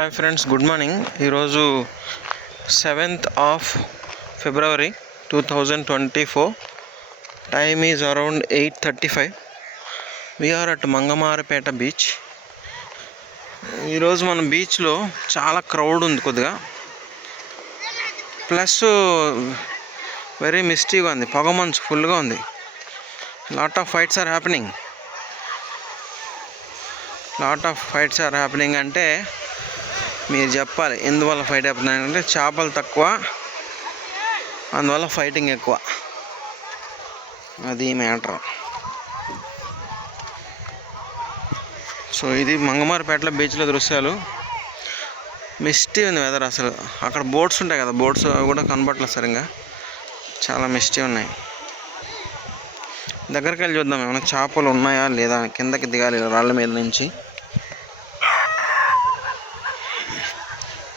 Hi friends good morning ఈరోజు seventh of February two thousand twenty four. Time is around eight thirty five we're at Mangamaripeta beach ఈరోజు మన బీచ్లో చాలా crowd ఉంది కొద్దిగా. Plus very మిస్టీగా ఉంది. పొగ మంచు ఫుల్గా ఉంది. Lot of fights are happening lot of fights are happening అంటే మీరు చెప్పాలి ఎందువల్ల ఫైట్ అవుతున్నాయి అంటే చేపలు తక్కువ అందువల్ల ఫైటింగ్ ఎక్కువ. అది మ్యాటర్ సో ఇది మంగమారపేటలో బీచ్లో దృశ్యాలు. మిస్టీ ఉంది వెదర్ అసలు. అక్కడ బోట్స్ ఉంటాయి కదా బోట్స్ కూడా కనబడలేదు సరిగ్గా. చాలా మిస్టీ ఉన్నాయి. దగ్గరికి వెళ్ళి చూద్దాం ఏమైనా చేపలు ఉన్నాయా లేదా కిందకి దిగాలి రాళ్ళ మీద నుంచి.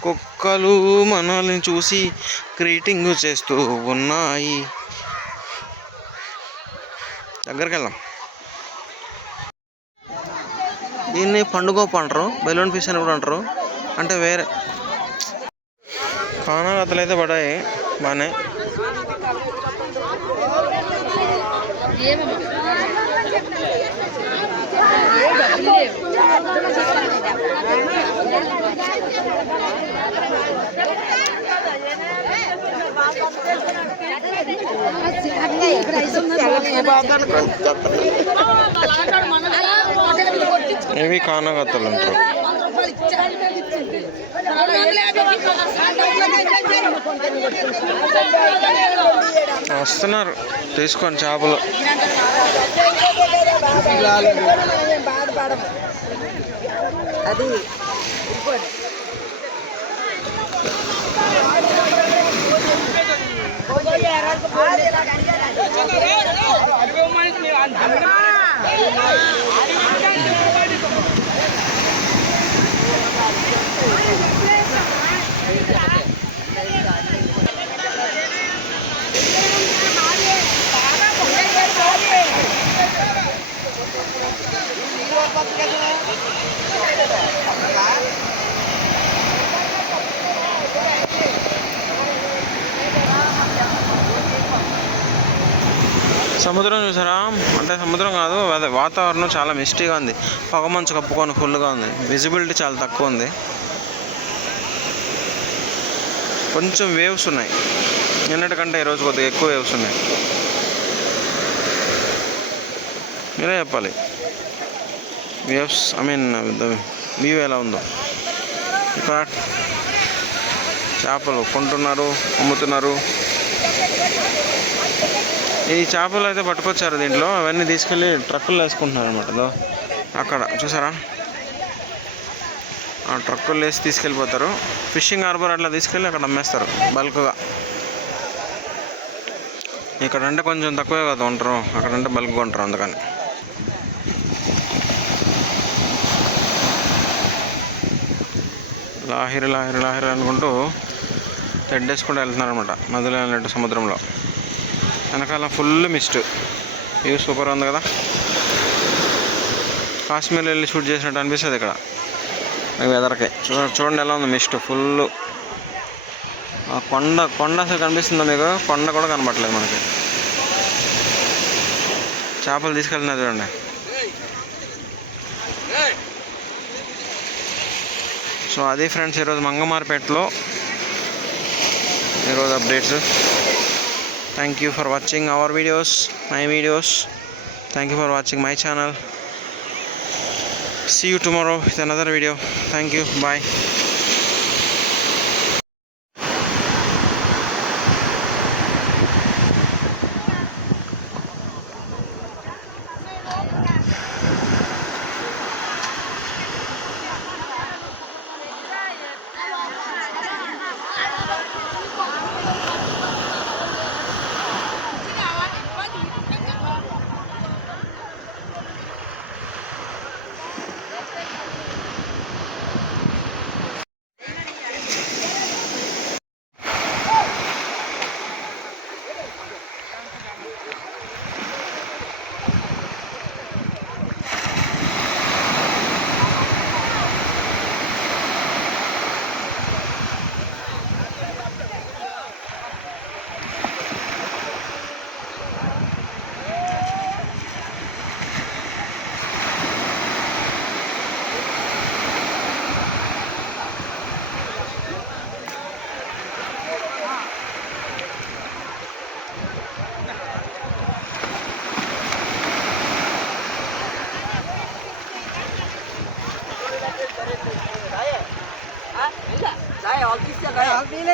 కుక్కలు మనల్ని చూసి గ్రీటింగ్ చేస్తూ ఉన్నాయి. దగ్గరికి వెళ్దాం దీన్ని పండుగోపు అంటారు బెలూన్ ఫిష్ అని కూడా అంటారు. అంటే వేరే కానాగతలు అయితే పడాయి బాగానే ఇవి కానాగతలు అంటారు. వస్తున్నారు తీసుకొని చేపలు. బాధపడము అది ఇంకోటి సముద్రం చూసారా? అంటే సముద్రం కాదు అదే వాతావరణం చాలా మిస్టీగా ఉంది. పొగ మంచు కప్పుకొని ఫుల్గా ఉంది. విజిబిలిటీ చాలా తక్కువ ఉంది. కొంచెం వేవ్స్ ఉన్నాయి. నిన్నటికంటే ఈరోజు కొద్దిగా ఎక్కువ వేవ్స్ ఉన్నాయి. మీరే చెప్పాలి. వేవ్స్ ఐ మీన్ వ్యూ ఎలా ఉందో. ఇక్కడ చేపలు కొంటున్నారు అమ్ముతున్నారు. ఈ చేపలు అయితే పట్టుకొచ్చారు దీంట్లో. అవన్నీ తీసుకెళ్ళి ట్రక్కులు వేసుకుంటున్నారు అనమాట అక్కడ. చూసారా? ఆ ట్రక్కులు వేసి తీసుకెళ్ళిపోతారు. ఫిషింగ్ హార్బర్ అట్లా తీసుకెళ్ళి అక్కడ అమ్మేస్తారు బల్క్గా. ఇక్కడ అంటే కొంచెం తక్కువే కదా ఉంటారు. అక్కడ అంటే బల్క్గా ఉంటారు అందుకని. లాహిరి లాహిరి లాహిరి అనుకుంటూ తెడ్డేసుకుంటూ వెళ్తున్నారు అనమాట మధ్యలో సముద్రంలో. వెనకాల ఫుల్ మిస్ట్. వ్యూ సూపర్ ఉంది కదా. కాశ్మీర్ వెళ్ళి షూట్ చేసినట్టు అనిపిస్తుంది ఇక్కడ. వెదర్కి. చూ చూడండి ఎలా ఉంది మిస్ట్ ఫుల్. ఆ కొండ కొండ అసలు కనిపిస్తుందా మీకు? కొండ కూడా కనబడలేదు మనకి. చేపలు తీసుకెళ్తున్నా చూడండి. సో అది ఫ్రెండ్స్ ఈరోజు మంగమారిపేటలో. ఈరోజు updates. thank you for watching our videos my videos. Thank you for watching my channel. See you tomorrow with another video. Thank you. Bye. ಇಲ್ಲ ನಾಳೆ ಆಫೀಸ್ ಆಫೀಸ್ ಇಲ್ಲ